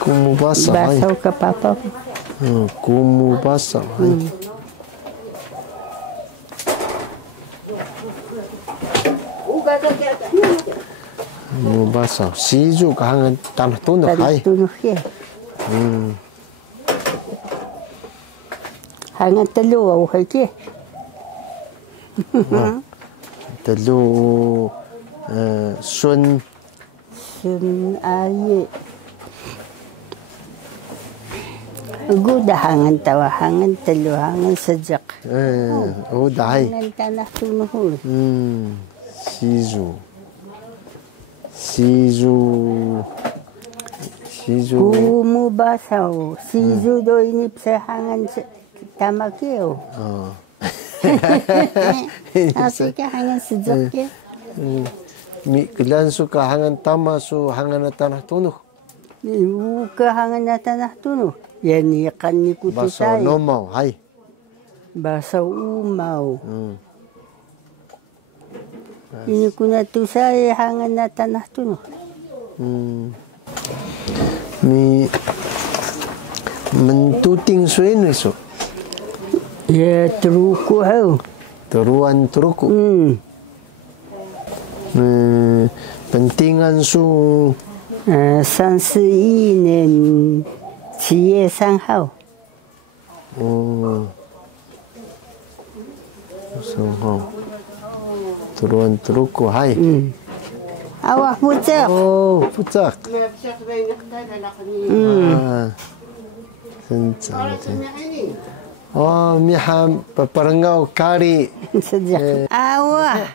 kumu basah. Basah ke apa? Kumu basah. Kumu basah. Siju kahangan tanah tunduk. Tanah tunduk ya. Hangan telu au haki. Telu sun Aye. Dah hangan tawa, hangan telu, hangan sejak. dah. Hangan tanah tunduk. Siju. Kumu basah. Siju do ini bisa hangan tamakio. Asika hangan sejak ya. Mi kalian suka hangan tama su hangan tanah tunduk. Buka hangan tanah tunduk. Ya ni kan ni kutu Basah saya. nomau, hai. Basah umau. Ini kuna tu saya hangan tanah tunduk. Mi mentuting suenu so. Ya teruku hau. Teruan teruku. Pentingan su 31年7月3号。Teruan teruku, hai. Awak pucak. Pucak. Miham paparangau kari. Sejak. Awak.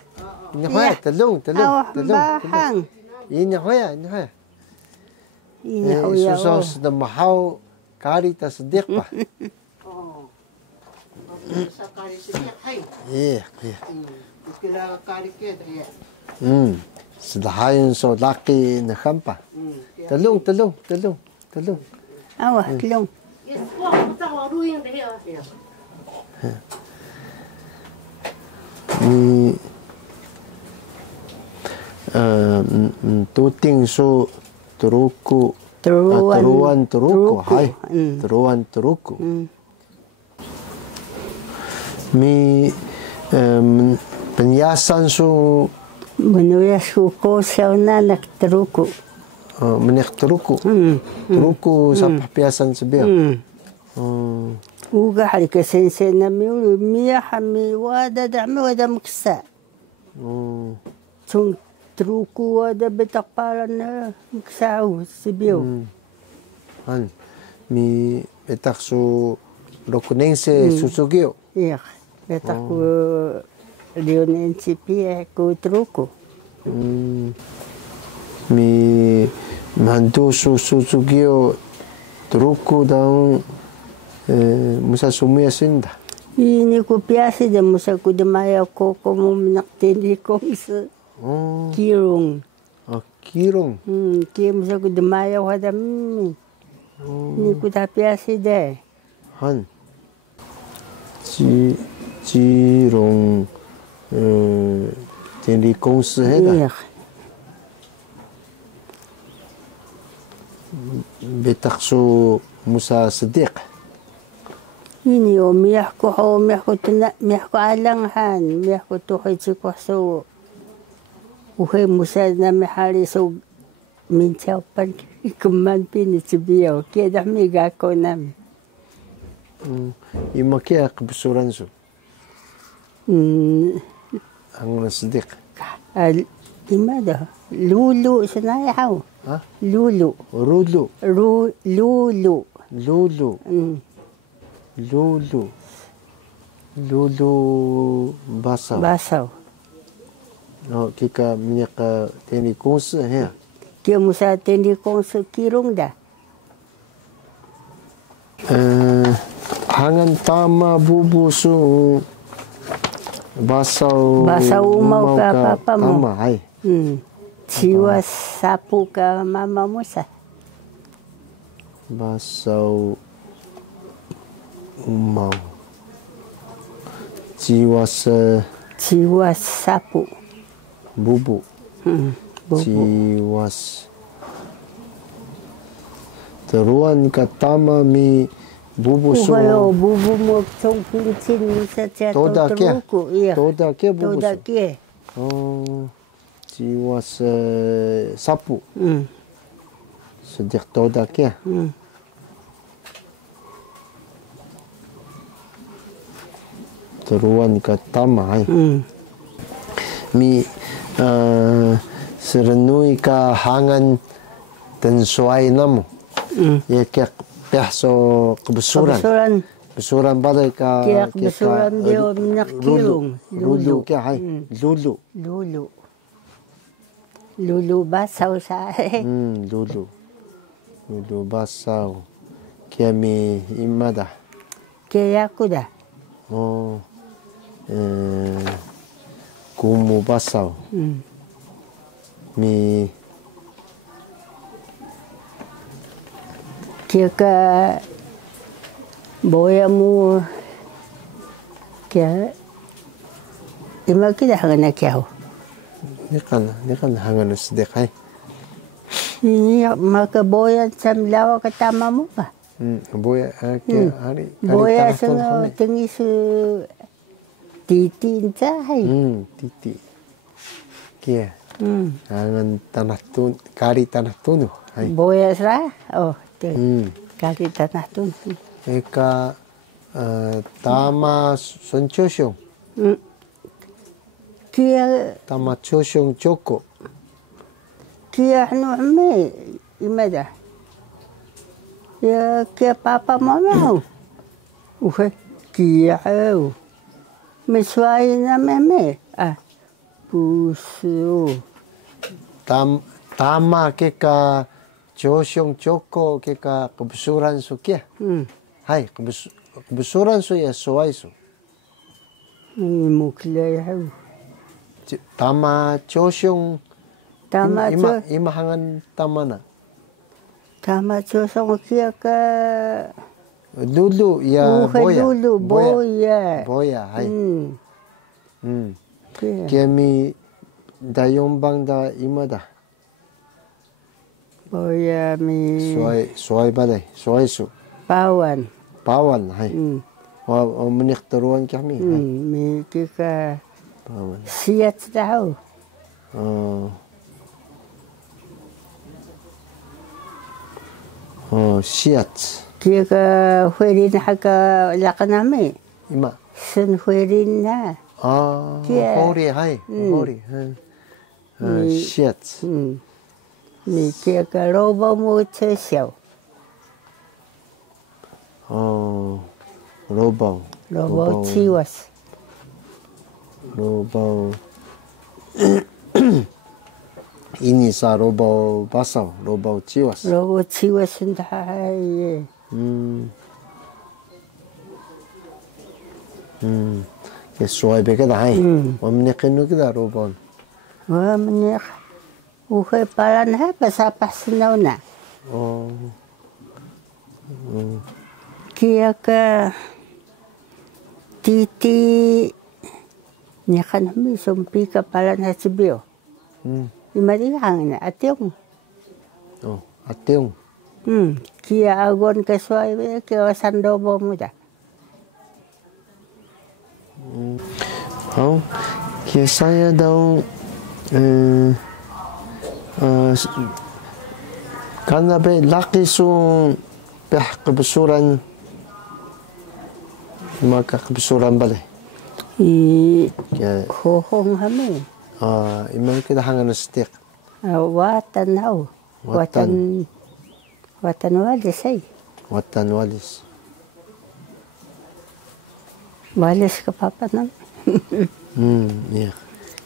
Nyahoya, telung. Awak bahang. Ini hoya. Susos na mahau kari ta sedik pa. Iya. Sedahayon so laki na kampa. Telung. Awak telung. Ni tuting so teruku. Teruan teruku. Hai. Teruan teruku. Mi penyasan su Menulis suku nak teruku. Menek teruku. Teruku sa papiasan sebiar. Uga hari kesensen na mi wada muksa. Tung teruku wada betakpalan na muksa sebiar. Mi betak su Rokunense susugio. Iya, betak ku Leonense pia ku teruku. Mi mandu su susugio teruku daun musa sumia sinda. Ini ku piasi da musa ku demaya ko mo minaktendi ko sa kirong. Kirong. Kirong musa ku demaya wada Ini ku ta piasi da. Han. Kirong tendi kongsi heda. Betak su musa sedik. Ini o miyah ko alanghan, miyah ko tuhay ko so uhay musa na mihari so minchaw pan kuman pinisibiyaw kaya dami gako namin. Ima kaya kebesuran su? Ang sedik. Ima dah lulu sanayaw. Ha? Lulu. Lulu. Lulu. Lulu basaw. Kika minyak tendi kongsi ya. Kaya musa tendi kongsi kirong dah. Hangan tama bubu su basaw umau ka papa mo. Tama, hai. Siwa sapu ka mama mo sa. Basaw umau. Ciwas sapu. Bubu. Bubu. Teruan ka tama mi bubu so. Uhayo bubu mo tong pincin sa Toda kia. teruku. Iya. Toda kia bubu Toda so. kia. Oh. Jiwas sapu. Sejak toda kia. Teruan ka tama hai. Mi serenui ka hangan dan suai namu. Ya kia pihso kebesuran. Kebesuran badai ka Kia kebesuran dia minyak kilung. Lulu kia hai. Lulu. Lulu basau sa. Lulu. Lulu basau. Kia mi imada. Kia aku dah. Oh. Kumu basau. Mi Kia ka boya mu kia ima kita hangana kia ho. Ni kan hangan sedek hai. Ini maka boya sam lawa ka tama mu ka. Boya kia hari. Boya sanga tengi su titi inta hai. Titi. Kia. Hangan tanah tun, kari tanah tunu. Hai. Boya sra. Oh, kari tanah tunu. Eka tama sonchosyong. Kia Tama chosyong choko. kia anu me imada. Ya kia papa mama. Kia au. Mesuai na me. Pusu. Tama keka chosyong choko keka kebesuran su kia. Hai, kebesuran su ya suai su. Mukle au. Tama chosyong Tama ima hangan tamana. Tama chosong kia ka. Lulu ya boya. Lulu boya. Boya, hai. Kia. Kia mi dayombang da imada. Boya mi. Suai badai, suai su. Pawan. Pawan, hai. O menik teruan kami. Mi kika. Pawan. Siat tahu. Siat. Kika huerin haka lakanami. Ima. Sen huerin na. Hori, hai. Hori. Siat. Mi kika robo mo chesiao. Robau. Robo chiwas. Robau. Ini sa robau basau, robau ciwas. Robo chiwas ndai. Ke suai be kada hai. Menikinu kita robau. Menik. Uhe palan hai pasapa sinauna. Kia ka titi ni kan mi sumpi ka palan ha sibio. Imari hang na ationg. Ationg. Kia agon ka suai be ke sandobo muda. Kia saya daw karena be laki sun peh kebesuran maka kebesuran balai. Hohong hame. Imam kita hangan setiak. Watan hau. Watan walis ay. Watan walis. Walis ka papa nam. Iya.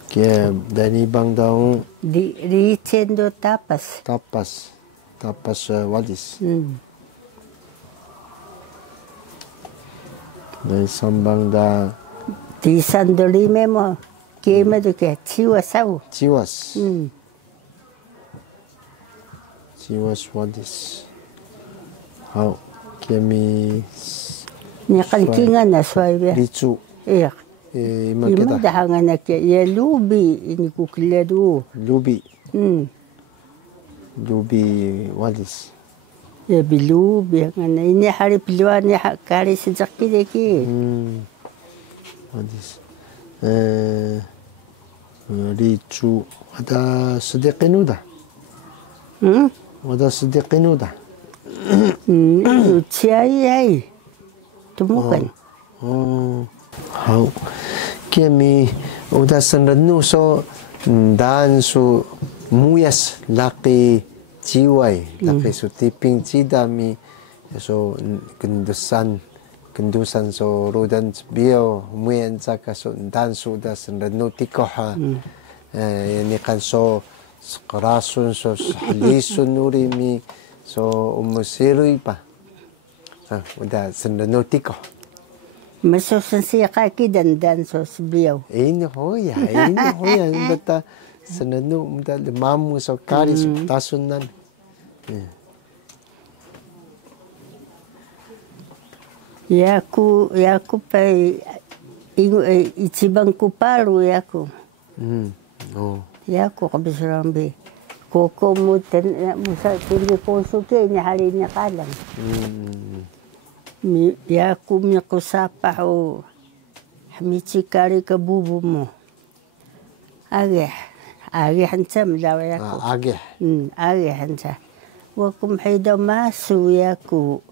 Kaya dari bang daw Di cendo tapas. Tapas walis. Dari sambang da Di sandolime mo. Kima do kaya ciwas au. Ciwas. Ciwas walis. Hau. Kami Nikankingan na suai be. ricu. Iya. Ima Ima kita. dahangan na kaya. Ya lubi ini kukladu. Lubi. Lubi walis. Ya bilu biangan ini hari biluan ya kali sejak kiri. Hadis. Ricu ada sedekah dah. Ada sedekah dah. Ciai temukan. Hau. Kami udah senrenu so dan su muyas laki jiwai laki su tiping cidami so kendusan so rodan bio muyan saka so dan su da senrenu tikoha yani kan so kerasun so halisun urimi so umusirui pa udah senrenu tikoh. Masuk siya dan sos beliau. Ini hoya, beta senenu muda mamu so kari so tasunan. Yaku pai ichibang kuparu yaku. Yaku kabisrambi. Koko muten musa tinggi kosuke ni hari ni kalang. Yaku mikusapa o michikari ka bubu mo. Age hansam daw yaku. Age hansa. Wakum hayda masu yaku.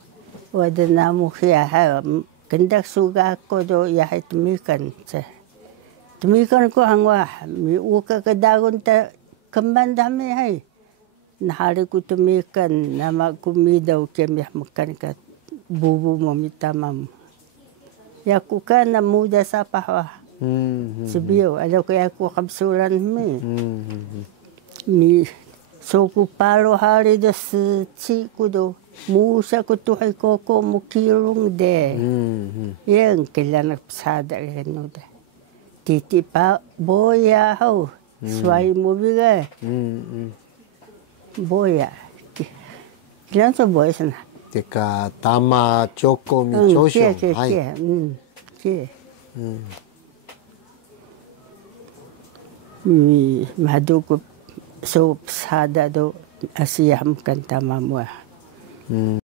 Wadana mo kaya ha. Kandak suga ko do yahay tumikan. Tumikan ko hangwa. Mi uka kadagon ta kambanda mi hay. Nahari ko tumikan na magkumidaw kaya makan ka. Bubu mo mitamam. Yaku ka na muda sa pahawa. Sabiyo, alaw ko yaku kabsuran mi. So ko palo hari das chiku do. Musa ko tuhay koko mukirong de. Yan kailan nagpasada gano da. Titi pa boya ho. Sway mo biga. Boya. Kailan sa boya sana? Teka tama choko mi chosho. Mi madugo so sada do asiyam kan tama mo.